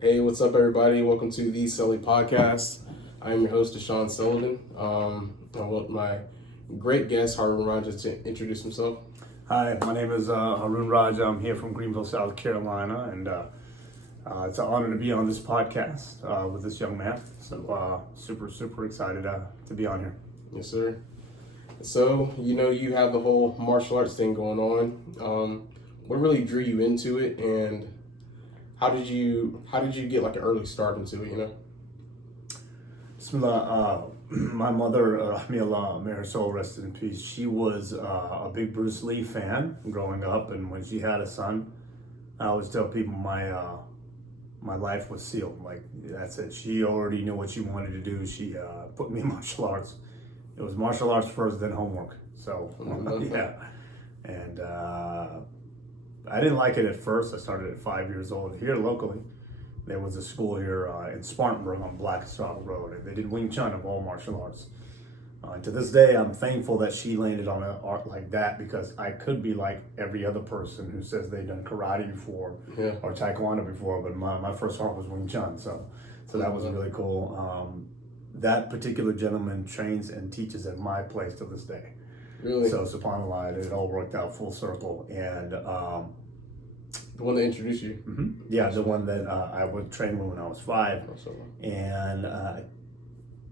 Hey, what's up, everybody? Welcome to the Sully Podcast. I'm your host, Deshaun Sullivan. I want my great guest, Harun Raja, to introduce himself. Hi, my name is Harun Raja. I'm here from Greenville, South Carolina, and it's an honor to be on this podcast with this young man. So super excited to be on here. Yes, sir. So, you have the whole martial arts thing going on. What really drew you into it, and how did you get like an early start into it? Bismillah, my mother, may her soul rest in peace. She was a big Bruce Lee fan growing up, and when she had a son, I always tell people my life was sealed. Like, that's it. She already knew what she wanted to do. She put me in martial arts. It was martial arts first, then homework. So yeah, and I didn't like it at first. I started at 5 years old here locally. There was a school here in Spartanburg on Blackstock Road, and they did Wing Chun of all martial arts. To this day, I'm thankful that she landed on an art like that, because I could be like every other person who says they've done karate before or taekwondo before, but my first art was Wing Chun, so that was really cool. That particular gentleman trains and teaches at my place to this day. Really? So subhanAllah, it all worked out full circle, and the one that introduced you? Mm-hmm. Yeah, the one that I would train when I was 5. And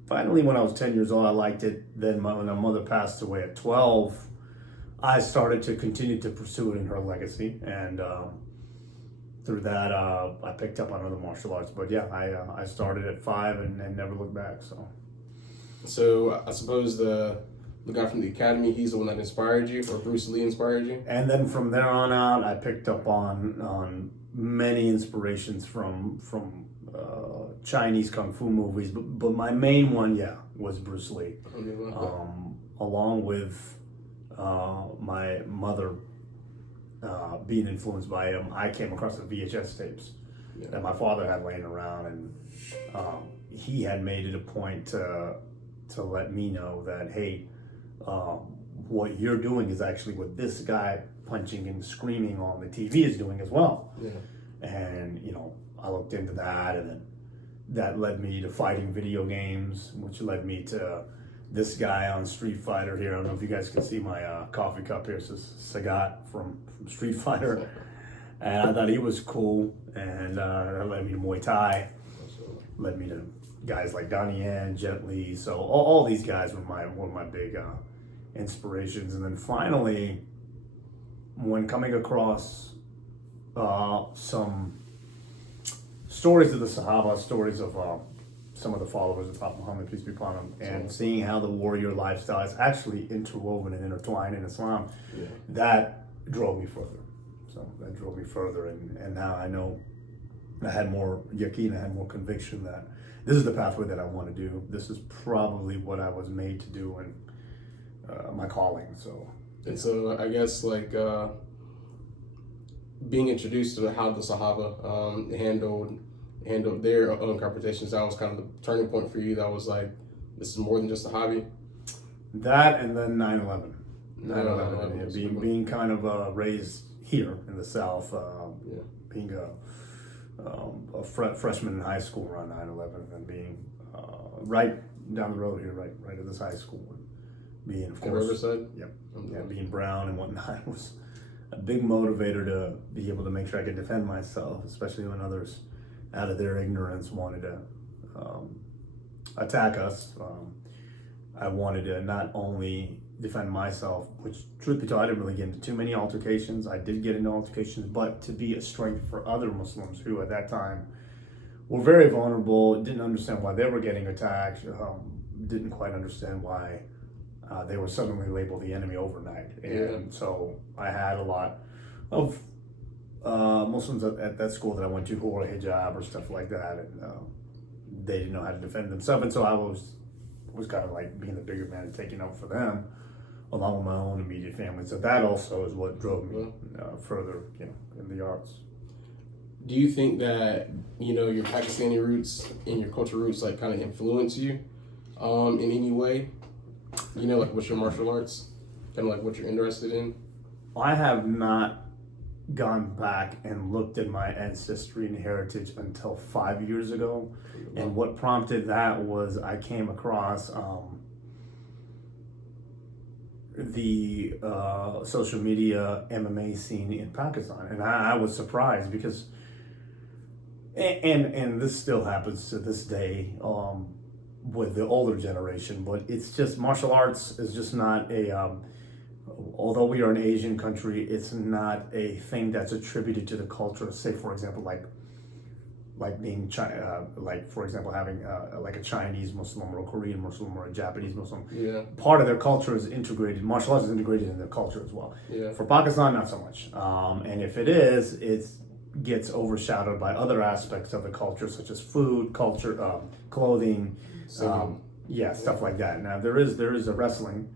finally, when I was 10 years old, I liked it. Then when my mother passed away at 12, I started to continue to pursue it in her legacy. And through that, I picked up on other martial arts. But yeah, I started at 5 and never looked back. So I suppose the guy from the academy, he's the one that inspired you, or Bruce Lee inspired you? And then from there on out, I picked up on many inspirations from Chinese kung fu movies, but my main one, was Bruce Lee. Along with my mother being influenced by him, I came across the VHS tapes that my father had laying around, and he had made it a point to let me know that, hey, what you're doing is actually what this guy punching and screaming on the TV is doing as well. Yeah. And I looked into that, and then that led me to fighting video games, which led me to this guy on Street Fighter here. I don't know if you guys can see my coffee cup here. It says Sagat from Street Fighter. And I thought he was cool, and that led me to Muay Thai, led me to guys like Donnie Yen, Jet Li. So all these guys were one of my big inspirations. And then finally, when coming across some stories of the Sahaba, stories of some of the followers of Prophet Muhammad, peace be upon him, and seeing how the warrior lifestyle is actually interwoven and intertwined in Islam, that drove me further. So that drove me further, and now I know I had more yaqeen, I had more conviction that this is the pathway that I want to do. This is probably what I was made to do, and my calling. So I guess like being introduced to how the Sahaba handled their own interpretations, that was kind of the turning point for you. That was like, this is more than just a hobby. That, and then 9/11. 9/11. Being kind of raised here in the South, being a freshman in high school around 9/11, and being right down the road here, right at this high school, being, of course, Riverside. Being brown and whatnot was a big motivator to be able to make sure I could defend myself, especially when others, out of their ignorance, wanted to attack us. I wanted to not only defend myself, which, truth be told, I didn't really get into too many altercations. I did get into altercations, but to be a strength for other Muslims who at that time were very vulnerable, didn't understand why they were getting attacked, didn't quite understand why they were suddenly labeled the enemy overnight. And so I had a lot of Muslims at that school that I went to who wore hijab or stuff like that, and they didn't know how to defend themselves. And so I was kind of like being the bigger man and taking up for them, along with my own immediate family. So that also is what drove me further, in the arts. Do you think that your Pakistani roots and your cultural roots like kind of influence you in any way? Like what's your martial arts, kind of like what you're interested in? I have not gone back and looked at my ancestry and heritage until 5 years ago. And what prompted that was I came across the social media MMA scene in Pakistan, and I was surprised because, and this still happens to this day with the older generation, but it's just martial arts is just not a. Although we are an Asian country, it's not a thing that's attributed to the culture. Say, for example, like being like for example having like a Chinese Muslim or a Korean Muslim or a Japanese Muslim. Yeah. Part of their culture is integrated. Martial arts is integrated in their culture as well. Yeah. For Pakistan, not so much. And if it is, it gets overshadowed by other aspects of the culture, such as food, culture, clothing, stuff like that. Now there is a wrestling,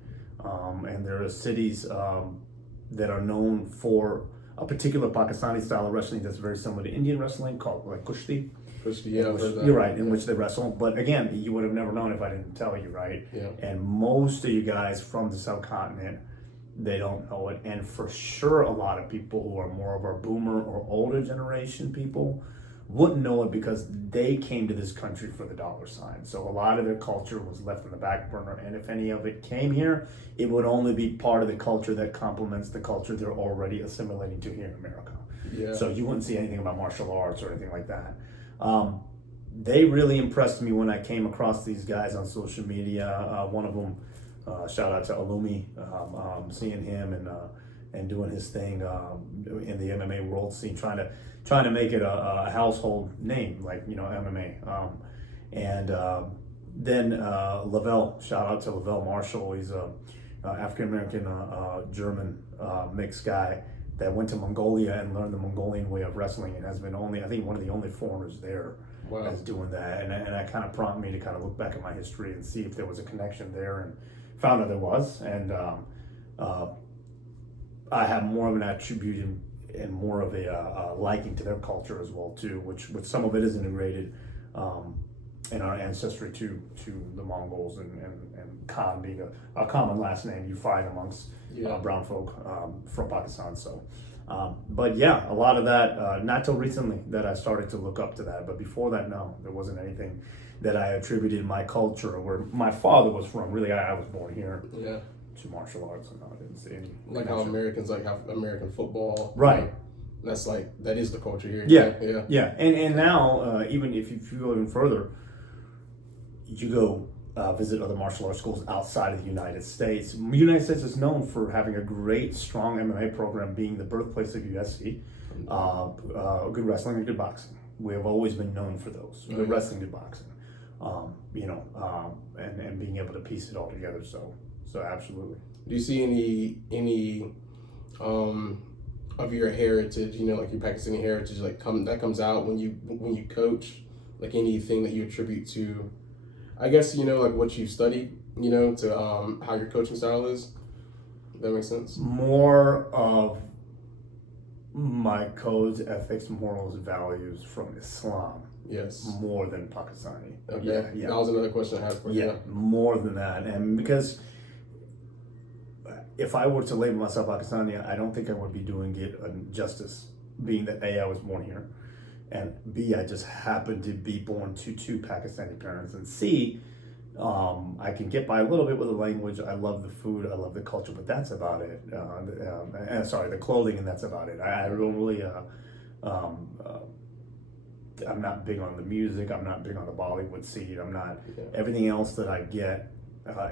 and there are cities that are known for a particular Pakistani style of wrestling that's very similar to Indian wrestling, called like kushti. Kushti, yeah, You're right, in which they wrestle. But again, you would have never known if I didn't tell you, right? Yeah. And most of you guys from the subcontinent, they don't know it. And for sure, a lot of people who are more of our boomer or older generation people wouldn't know it because they came to this country for the dollar sign. So a lot of their culture was left on the back burner. And if any of it came here, it would only be part of the culture that complements the culture they're already assimilating to here in America. Yeah. So you wouldn't see anything about martial arts or anything like that. They really impressed me when I came across these guys on social media. One of them, shout out to Alumi, seeing him and doing his thing in the MMA world scene, trying to make it a household name, like, MMA. Then Lavelle, shout out to Lavelle Marshall. He's a African-American German mixed guy that went to Mongolia and learned the Mongolian way of wrestling, and has been I think one of the only foreigners there. Wow. That's doing that. And that kind of prompted me to kind of look back at my history and see if there was a connection there, and found out there was. And I have more of an attribute and more of a liking to their culture as well too, which some of it is integrated in our ancestry to the Mongols, and Khan being a common last name you find amongst brown folk from Pakistan. So, but yeah, a lot of that, not till recently that I started to look up to that. But before that, no, there wasn't anything that I attributed my culture, where my father was from. Really, I was born here. Yeah. To martial arts, and I didn't see any. Like how Americans have American football. Right. That's that is the culture here. Yeah. And now, even if you go even further, you go visit other martial arts schools outside of the United States. The United States is known for having a great, strong MMA program, being the birthplace of UFC. Good wrestling and good boxing. We have always been known for those. Good wrestling, good boxing. And being able to piece it all together. So absolutely. Do you see any of your heritage, like your Pakistani heritage, that comes out when you coach, like anything that you attribute to, I guess, like what you've studied, to how your coaching style is? That makes sense? More of my codes, ethics, morals, values from Islam. Yes. More than Pakistani. Okay. Yeah. That was another question I had for you. Yeah, more than that. And because if I were to label myself Pakistani, I don't think I would be doing it justice, being that A, I was born here, and B, I just happened to be born to two Pakistani parents, and C, I can get by a little bit with the language. I love the food, I love the culture, but that's about it. The clothing, and that's about it. I don't really, I'm not big on the music, I'm not big on the Bollywood scene, I'm not, everything else that I get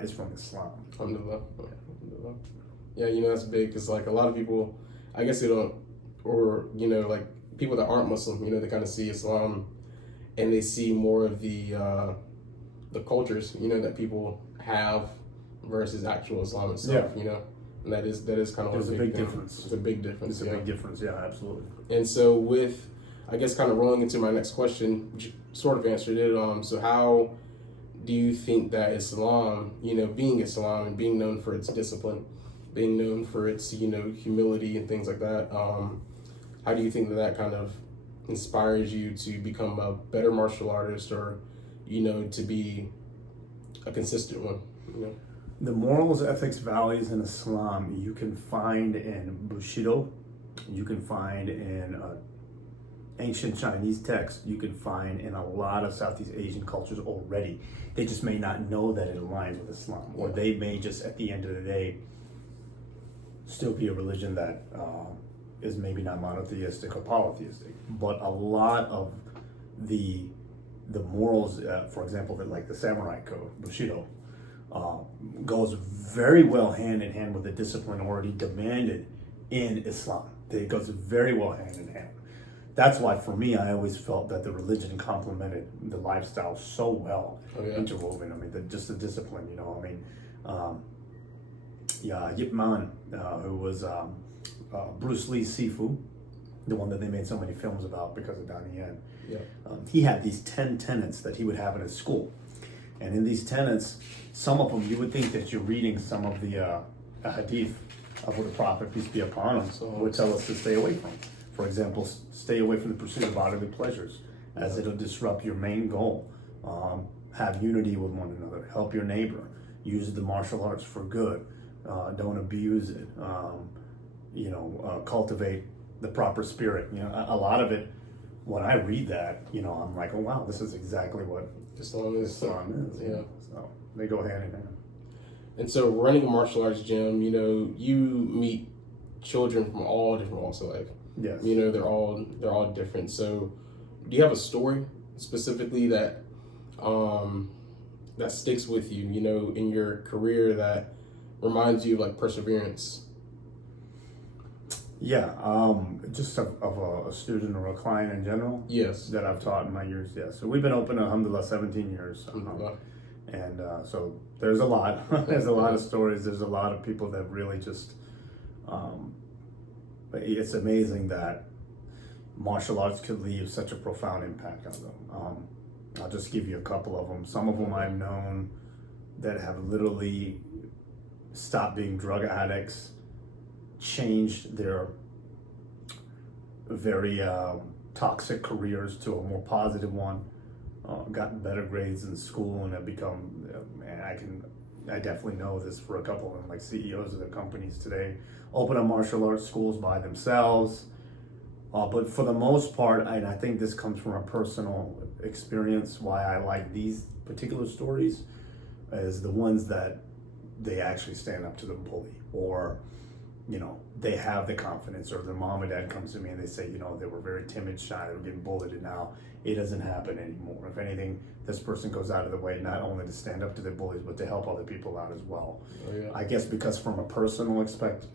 is from Islam. Alhamdulillah. Yeah, that's big, because like a lot of people, I guess they don't, or like people that aren't Muslim, they kind of see Islam and they see more of the cultures, that people have versus actual Islam itself, and that is kind of There's a big difference. It's a big difference. It's a big difference, yeah, absolutely. And so with, I guess, kind of rolling into my next question, which sort of answered it. So how do you think that Islam, being Islam and being known for its discipline, being known for its, humility and things like that, how do you think that kind of inspires you to become a better martial artist, or, to be a consistent one? The morals, ethics, values in Islam you can find in Bushido, you can find in ancient Chinese texts, you can find in a lot of Southeast Asian cultures already. They just may not know that it aligns with Islam, or they may just, at the end of the day, still be a religion that is maybe not monotheistic or polytheistic. But a lot of the morals, for example, that like the samurai code, Bushido, goes very well hand in hand with the discipline already demanded in Islam. It goes very well hand in hand. That's why, for me, I always felt that the religion complemented the lifestyle so well, interwoven. I mean, just the discipline, you know. I mean, Yip Man, who was Bruce Lee's Sifu, the one that they made so many films about because of Donnie Yen. Yeah. He had these 10 tenets that he would have in his school. And in these tenets, some of them, you would think that you're reading some of the hadith of the Prophet, peace be upon him, would tell us to stay away from. For example, stay away from the pursuit of bodily pleasures, as it'll disrupt your main goal. Have unity with one another. Help your neighbor. Use the martial arts for good. Don't abuse it. Cultivate the proper spirit. You know, a lot of it, when I read that, you know, I'm like, oh wow, this is exactly what Islam is. Yeah. So they go hand in hand. And so, running a martial arts gym, you know, you meet children from all different walks of life. Yes. You know, they're all different. So, do you have a story specifically that that sticks with you, you know, in your career that reminds you of like perseverance? Yeah, just of a student or a client in general. Yes. That I've taught in my years. Yeah. So we've been open, alhamdulillah, 17 years. And so there's a lot. There's a lot of stories. There's a lot of people that really just. It's amazing that martial arts could leave such a profound impact on them. I'll just give you a couple of them. Some of them I've known that have literally stopped being drug addicts, changed their very toxic careers to a more positive one, gotten better grades in school, and have become, I definitely know this for a couple of them, like CEOs of their companies today, open up martial arts schools by themselves. But for the most part, and I think this comes from a personal experience, why I like these particular stories is the ones that they actually stand up to the bully, or, you know, they have the confidence, or their mom and dad comes to me and they say, you know, they were very timid, shy, they were getting bullied, and now it doesn't happen anymore. If anything, this person goes out of the way not only to stand up to the bullies, but to help other people out as well. I guess because from a personal perspective,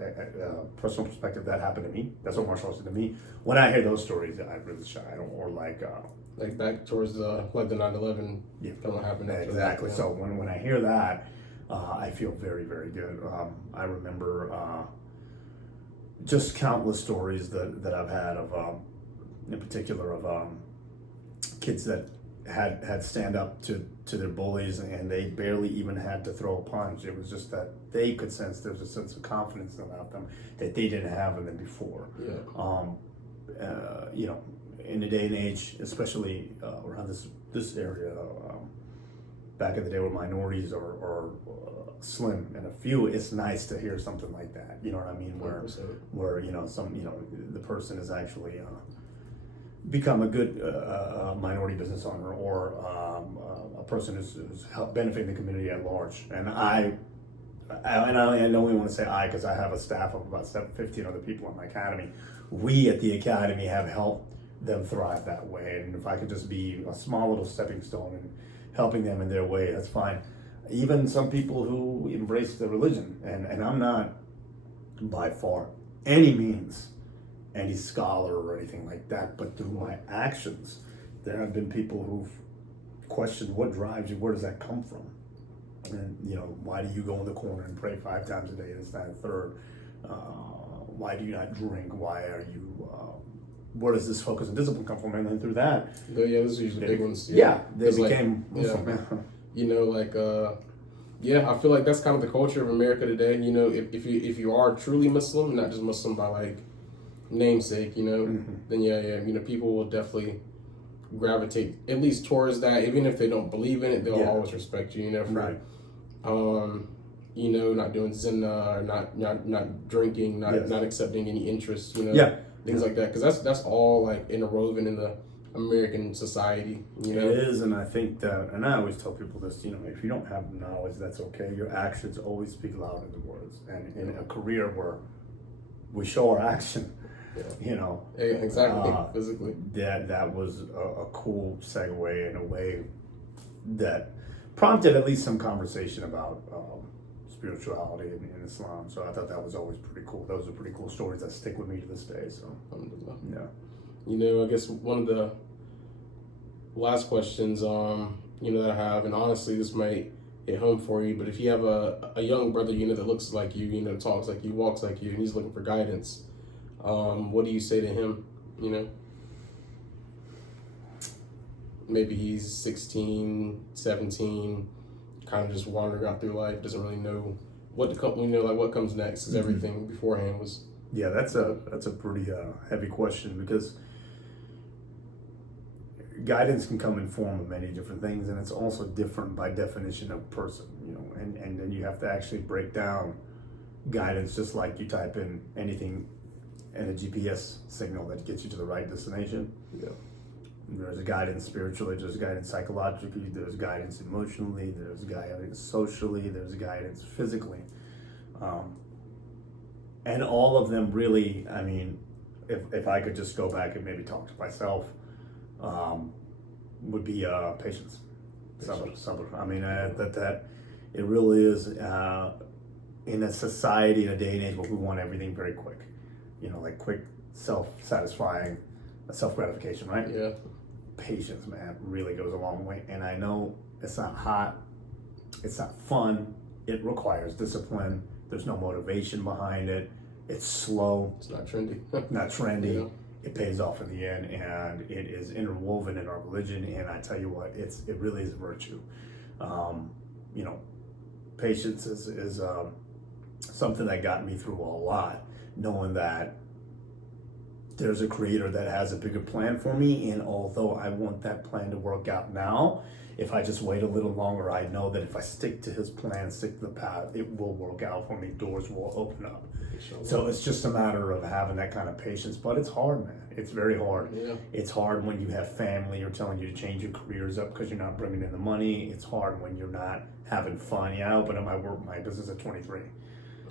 that happened to me. That's what martial arts did to me. When I hear those stories, I really shy. Or like back towards like the 9/11 don't happen. Exactly. So when I hear that, I feel very, very good. I remember just countless stories that I've had of, in particular, of kids that had stand up to their bullies, and they barely even had to throw a punch. It was just that they could sense there's a sense of confidence about them that they didn't have in them before. You know, in the day and age, especially around this area, back in the day where minorities are slim and a few, it's nice to hear something like that. You know what I mean? Where you know, the person is actually become a good minority business owner, or a person who's benefiting the community at large. And I only want to say I, because I have a staff of about 15 other people in my academy. We at the academy have helped them thrive that way, and if I could just be a small little stepping stone and helping them in their way, that's fine. Even some people who embrace the religion, and I'm not by far any means any scholar or anything like that, but through my actions, there have been people who've questioned what drives you, where does that come from? And, you know, why do you go in the corner and pray 5 times a day, this, that, and third? Why do you not drink? Why are you, where does this focus and discipline come from? And then through that, those are usually big ones. They became Muslim. You know, like, I feel like that's kind of the culture of America today. You know, if you are truly Muslim, not just Muslim by like namesake, you know, then you know, people will definitely gravitate at least towards that. Even if they don't believe in it, they'll always respect you, you know. not doing zina, or not drinking, Yes. not accepting any interest, Yeah. things like that. Because that's all like interwoven in the American society, It is, and I think that, and I always tell people this, if you don't have knowledge, that's okay. Your actions always speak louder than words. And in a career where we show our action, Yeah. Exactly. Physically. that was a cool segue in a way that prompted at least some conversation about spirituality in Islam. So I thought that was always pretty cool. Those are pretty cool stories that stick with me to this day. So yeah. I guess one of the last questions, that I have, and honestly, this might hit home for you, but if you have a young brother, that looks like you, talks like you, walks like you, and he's looking for guidance, what do you say to him? Maybe he's 16, 17, kind of just wandering out through life, doesn't really know what to come, like what comes next, because everything beforehand was. Yeah, that's a pretty heavy question, because guidance can come in form of many different things, and it's also different by definition of person, and then you have to actually break down guidance, just like you type in anything in a GPS signal that gets you to the right destination. Yeah. There's guidance spiritually, there's guidance psychologically, there's guidance emotionally, there's guidance socially, there's guidance physically. And all of them really, I mean, if I could just go back and maybe talk to myself, would be patience. Sabr. I mean, that it really is in a society, in a day and age where we want everything very quick, like quick, self-satisfying, self-gratification, right? Yeah. Patience, man, really goes a long way. And I know it's not hot, it's not fun, it requires discipline, there's no motivation behind it, it's slow, it's not trendy. Not trendy. Yeah. It pays off in the end, and it is interwoven in our religion. And I tell you what, it really is a virtue. Patience is something that got me through a lot, knowing that there's a creator that has a bigger plan for me. And although I want that plan to work out now, if I just wait a little longer, I know that if I stick to his plan, stick to the path, it will work out for me. Doors will open up. So it's just a matter of having that kind of patience. But it's hard, man. It's very hard. Yeah. It's hard when you have family who are telling you to change your careers up because you're not bringing in the money. It's hard when you're not having fun. Yeah, I opened up my business at 23.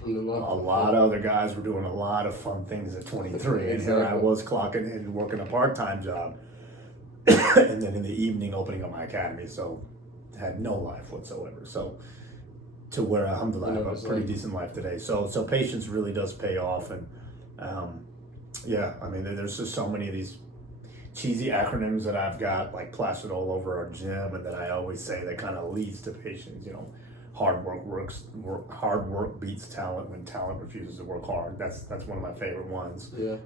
A lot of other guys were doing a lot of fun things at 23, and here I was clocking in and working a part-time job, and then in the evening opening up my academy. So had no life whatsoever. So to where, alhamdulillah, I have a pretty decent life today. So patience really does pay off, and I mean, there's just so many of these cheesy acronyms that I've got like plastered all over our gym, and that I always say that kind of leads to patience. Hard work beats talent when talent refuses to work hard. That's one of my favorite ones. Yeah.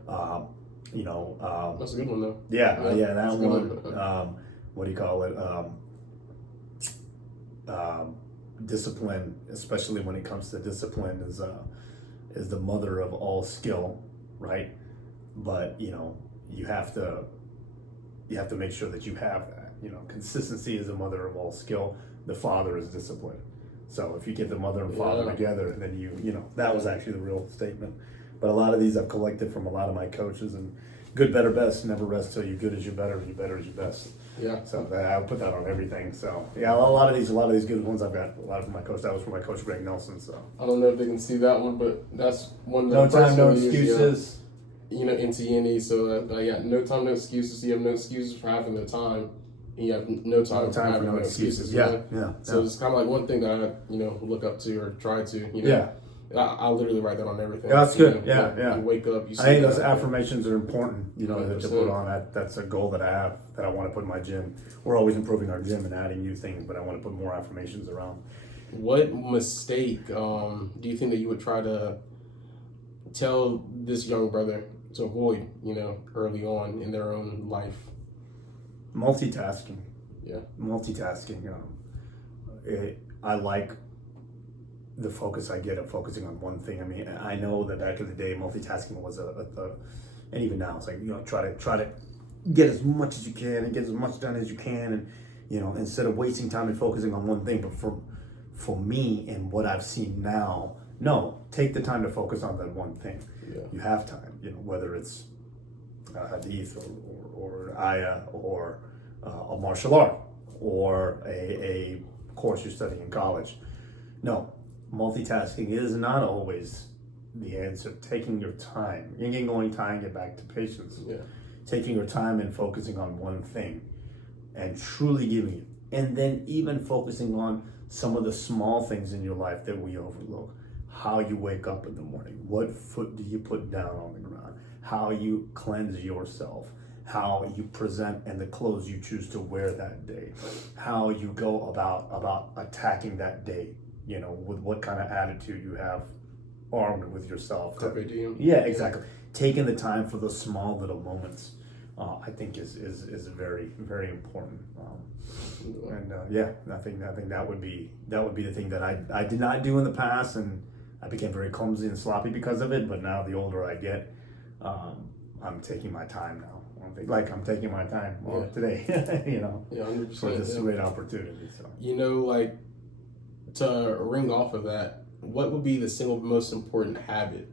That's a good one though. Yeah, that one. What do you call it? Discipline, especially when it comes to discipline, is the mother of all skill, right? But you have to make sure that you have that. Consistency is the mother of all skill. The father is discipline. So if you get the mother and father together, then that was actually the real statement. But a lot of these I've collected from a lot of my coaches, and good, better, best, never rest till you're good as you're better, and you're better as your best. Yeah. So I'll put that on everything. So yeah, a lot of these good ones I've got. A lot from my coach. That was from my coach Greg Nelson. So I don't know if they can see that one, but that's one. No time, no excuses. In TNE, so no time, no excuses. You have no excuses for having the time. You have no time for having no excuses. Yeah. So it's kind of like one thing that I, look up to or try to, Yeah. I literally write that on everything. Yeah, that's good. Yeah. You wake up, you see I think that. those affirmations are important, to 100%. put on. That's a goal that I have, that I want to put in my gym. We're always improving our gym and adding new things, but I want to put more affirmations around. What mistake do you think that you would try to tell this young brother to avoid, early on in their own life? Multitasking. Yeah. Multitasking. I like the focus I get of focusing on one thing. I mean, I know that back in the day, multitasking was and even now, it's like, try to get as much as you can and get as much done as you can, and instead of wasting time and focusing on one thing, but for me and what I've seen now, no, take the time to focus on that one thing. Yeah. You have time, whether it's hadith or ayah or a martial art or a course you're studying in college. No, multitasking is not always the answer. Taking your time, yin going time, get back to patience. Yeah. Taking your time and focusing on one thing and truly giving it. And then even focusing on some of the small things in your life that we overlook. How you wake up in the morning, what foot do you put down on the ground, how you cleanse yourself, how you present and the clothes you choose to wear that day, how you go about attacking that day, with what kind of attitude you have armed with yourself. Yeah, exactly. Taking the time for those small little moments, I think is very, very important. I think that would be the thing that I did not do in the past, and I became very clumsy and sloppy because of it. But now, the older I get, I'm taking my time now. Like I'm taking my time today, Yeah, 100%, for this great opportunity. So, like, to ring off of that, what would be the single most important habit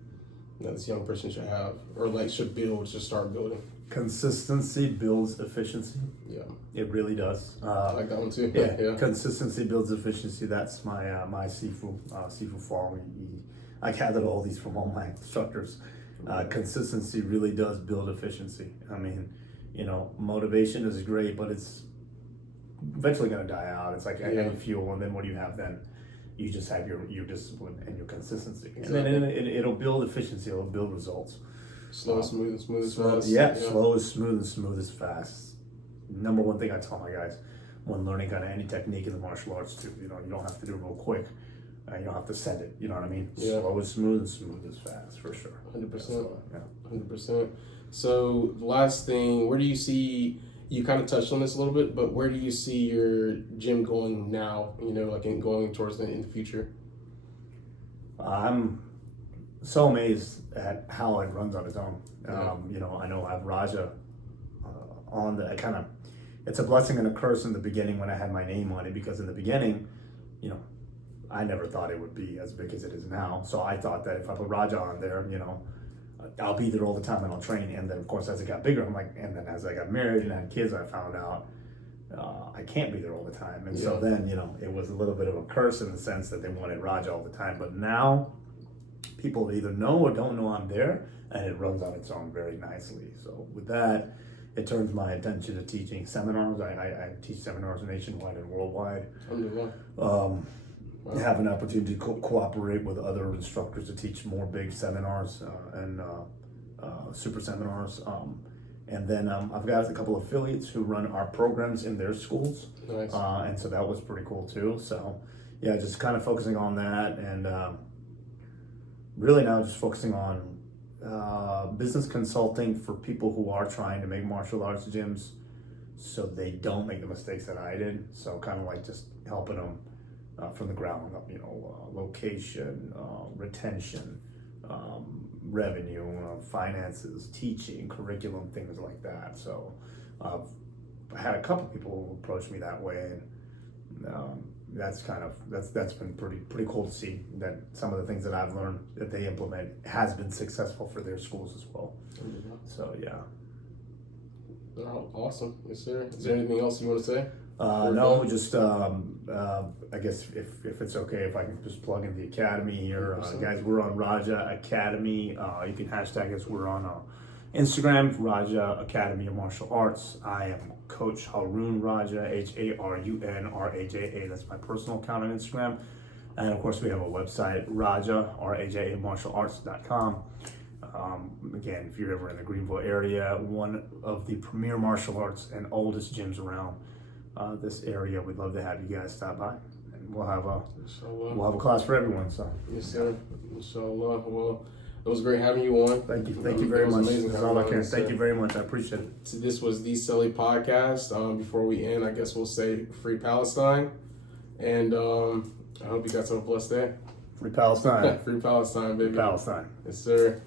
that this young person should have, or like should start building? Consistency builds efficiency. Yeah, it really does. I like that one too. Yeah. Consistency builds efficiency. That's my my Sifu farm. I gathered all these from all my instructors. Consistency really does build efficiency. I mean, motivation is great, but it's eventually going to die out. It's like any fuel, and then what do you have then? You just have your discipline and your consistency, exactly. And then it'll build efficiency. It'll build results. Slow and smooth, smooth as fast. Yeah, slow is smooth and smooth is fast. Number one thing I tell my guys when learning kind of any technique in the martial arts too, you don't have to do it real quick. You don't have to send it. You know what I mean? Yeah. Slow is smooth and smooth is fast, for sure. 100%. Yeah. 100%. So the last thing, where do you see? You kind of touched on this a little bit, but where do you see your gym going now? Going towards in the future. I'm so amazed at how it runs on its own. Yeah. I know I have Raja on the it's a blessing and a curse in the beginning when I had my name on it, because in the beginning, I never thought it would be as big as it is now. So I thought that if I put Raja on there, I'll be there all the time and I'll train. And then of course, as it got bigger, I'm like, and then as I got married and had kids, I found out I can't be there all the time. And so then, it was a little bit of a curse in the sense that they wanted Raja all the time. But now people either know or don't know I'm there, and it runs on its own very nicely. So with that, it turns my attention to teaching seminars. I teach seminars nationwide and worldwide. I have an opportunity to cooperate with other instructors to teach more big seminars and super seminars. And then I've got a couple of affiliates who run our programs in their schools. Nice. And so that was pretty cool too. So yeah, just kind of focusing on that, and really now just focusing on business consulting for people who are trying to make martial arts gyms so they don't make the mistakes that I did. So kind of like just helping them from the ground up, location, retention, revenue, finances, teaching, curriculum, things like that. So I had a couple people who approached me that way, and that's been pretty cool to see that some of the things that I've learned that they implement has been successful for their schools as well. So yeah. Oh, awesome. Yes, sir. Is there anything else you want to say? No, just I guess if it's okay, if I can just plug in the academy here, guys. We're on Raja Academy. You can hashtag us. We're on Instagram, Raja Academy of Martial Arts. I am Coach Harun Raja, Harun Raja. That's my personal account on Instagram, and of course we have a website, Raja martialarts.com. Again, if you're ever in the Greenville area, one of the premier martial arts and oldest gyms around this area, we'd love to have you guys stop by, and we'll have a class for everyone. So yes, sir. Inshallah. Well, it was great having you on. Thank you very much. That's all I can. Thank you very much. I appreciate it. So this was the Silly Podcast. Before we end, I guess we'll say Free Palestine, and I hope you guys have a blessed day. Free Palestine. Free Palestine, baby. Palestine. Yes, sir.